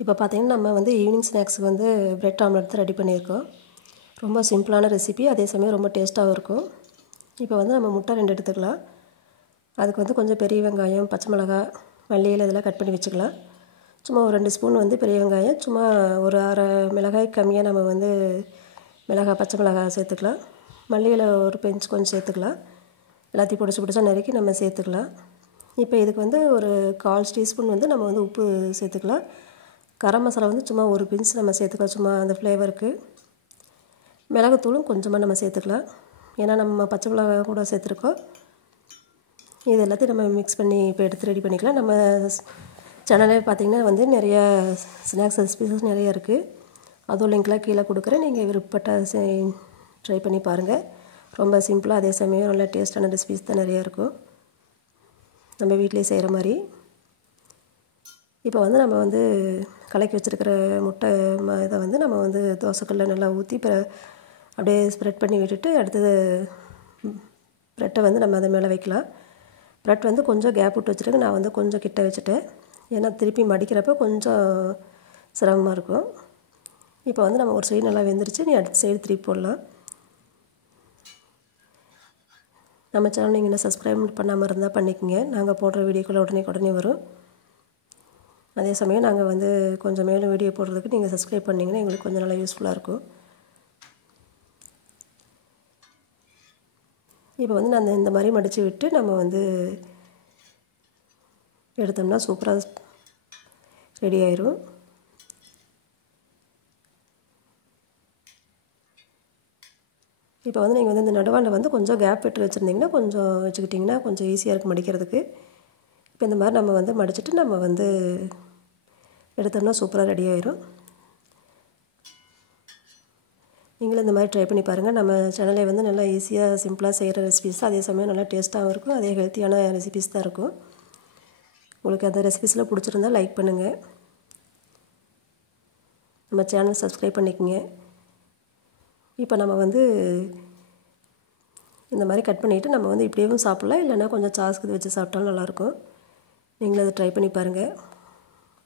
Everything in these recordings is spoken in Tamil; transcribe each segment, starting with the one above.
இப்போ பார்த்தீங்கன்னா நம்ம வந்து ஈவினிங் ஸ்நாக்ஸுக்கு வந்து பிரெட் ஆம்லெட் தான் ரெடி பண்ணியிருக்கோம். ரொம்ப சிம்பிளான ரெசிபி, அதே சமயம் ரொம்ப டேஸ்ட்டாகவும் இருக்கும். இப்போ வந்து நம்ம முட்டை 2 எடுத்துக்கலாம். அதுக்கு வந்து கொஞ்சம் பெரிய வெங்காயம், பச்சை மிளகாய், மல்லி இலை இதெல்லாம் கட் பண்ணி வச்சுக்கலாம். சும்மா ஒரு 2 ஸ்பூன் வந்து பெரிய வெங்காயம், சும்மா ஒரு அரை மிளகாய் கம்மியாக நம்ம வந்து மிளகாய், பச்சை மிளகாய் சேர்த்துக்கலாம். மல்லி இலை ஒரு பிஞ்ச் கொஞ்சம் சேர்த்துக்கலாம். எல்லாத்தையும் பொடிசா நறுக்கி நம்ம சேர்த்துக்கலாம். இப்போ இதுக்கு வந்து ஒரு 1/4 டீஸ்பூன் வந்து நம்ம வந்து உப்பு சேர்த்துக்கலாம். கரம் மசாலா வந்து சும்மா ஒரு பிஞ்ச் நம்ம சேர்த்துக்கலாம், சும்மா அந்த ஃப்ளேவருக்கு. மிளகுத்தூளும் கொஞ்சமாக நம்ம சேர்த்துக்கலாம், ஏன்னா நம்ம பச்சை மிளகாய் கூட சேர்த்துருக்கோம். இது எல்லாத்தையும் நம்ம மிக்ஸ் பண்ணி இப்போ எடுத்து ரெடி பண்ணிக்கலாம். நம்ம சேனலே பார்த்திங்கன்னா வந்து நிறையா ஸ்நாக்ஸ் ரெசிபிஸ் நிறையா இருக்குது. அதுவும் லிங்க்லாம் கீழே கொடுக்குறேன். நீங்கள் விருப்பப்பட்ட ட்ரை பண்ணி பாருங்கள். ரொம்ப சிம்பிளாக, அதே சமயம் நல்ல டேஸ்ட்டான ரெசிபிஸ் தான் நிறையா இருக்கும், நம்ம வீட்டிலே செய்கிற மாதிரி. இப்போ வந்து நம்ம வந்து கலக்கி வச்சுருக்கிற முட்டை இதை வந்து நம்ம வந்து தோசைக்கல்லில் நல்லா ஊற்றி அப்படியே ஸ்ப்ரெட் பண்ணி விட்டுட்டு, அடுத்தது ப்ரெட்டை வந்து நம்ம அதை மேலே வைக்கலாம். ப்ரெட் வந்து கொஞ்சம் கேப் விட்டு வச்சுருங்க. நான் வந்து கொஞ்சம் கிட்ட வச்சுட்டேன், ஏன்னா திருப்பி மடிக்கிறப்ப கொஞ்சம் சிரமமாக இருக்கும். இப்போ வந்து நம்ம ஒரு சைடு நல்லா வெந்துருச்சு, நீ அடுத்த சைடு திருப்பி போடலாம். நம்ம சேனல் நீங்கள் இன்னும் சப்ஸ்கிரைப் பண்ணாமல் இருந்தால் பண்ணிக்கோங்க. நாங்கள் போடுற வீடியோக்கள் உடனே வரும். அதே சமயம் நாங்கள் வந்து கொஞ்சம் மேலும் வீடியோ போடுறதுக்கு நீங்கள் சப்ஸ்கிரைப் பண்ணிங்கன்னா எங்களுக்கு கொஞ்சம் நல்லா யூஸ்ஃபுல்லாக இருக்கும். இப்போ வந்து நான் இந்த மாதிரி மடித்து விட்டு நம்ம வந்து எடுத்தோம்னா சூப்பராக ரெடி ஆயிரும். இப்போ வந்து நீங்கள் வந்து இந்த நடுவாண்டை வந்து கொஞ்சம் கேப் விட்டு வச்சுருந்தீங்கன்னா, கொஞ்சம் வச்சுக்கிட்டிங்கன்னா கொஞ்சம் ஈஸியாக இருக்கும் மடிக்கிறதுக்கு. இப்போ இந்த மாதிரி நம்ம வந்து மடிச்சுட்டு நம்ம வந்து எடுத்தோம்னா சூப்பராக ரெடி ஆயிரும். நீங்களும் இந்த மாதிரி ட்ரை பண்ணி பாருங்கள். நம்ம சேனலே வந்து நல்லா ஈஸியாக சிம்பிளாக செய்கிற ரெசிபிஸ், அதே சமயம் நல்லா டேஸ்ட்டாகவும் இருக்கும், அதே ஹெல்த்தியான ரெசிபிஸ் தான் இருக்கும். உங்களுக்கு அந்த ரெசிபிஸில் பிடிச்சிருந்தால் லைக் பண்ணுங்கள், நம்ம சேனல் சப்ஸ்கிரைப் பண்ணிக்கோங்க. இப்போ நம்ம வந்து இந்த மாதிரி கட் பண்ணிவிட்டு நம்ம வந்து இப்படியும் சாப்பிட்லாம், இல்லைன்னா கொஞ்சம் சாஸ்க்கு வச்சு சாப்பிட்டாலும் நல்லாயிருக்கும். நீங்களும் அதை ட்ரை பண்ணி பாருங்கள்.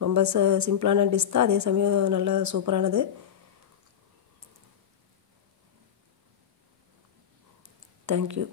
ரொம்ப சிம்பிளான டிஷ் தான், அதே சமயம் நல்லா சூப்பரானது. தேங்க்யூ.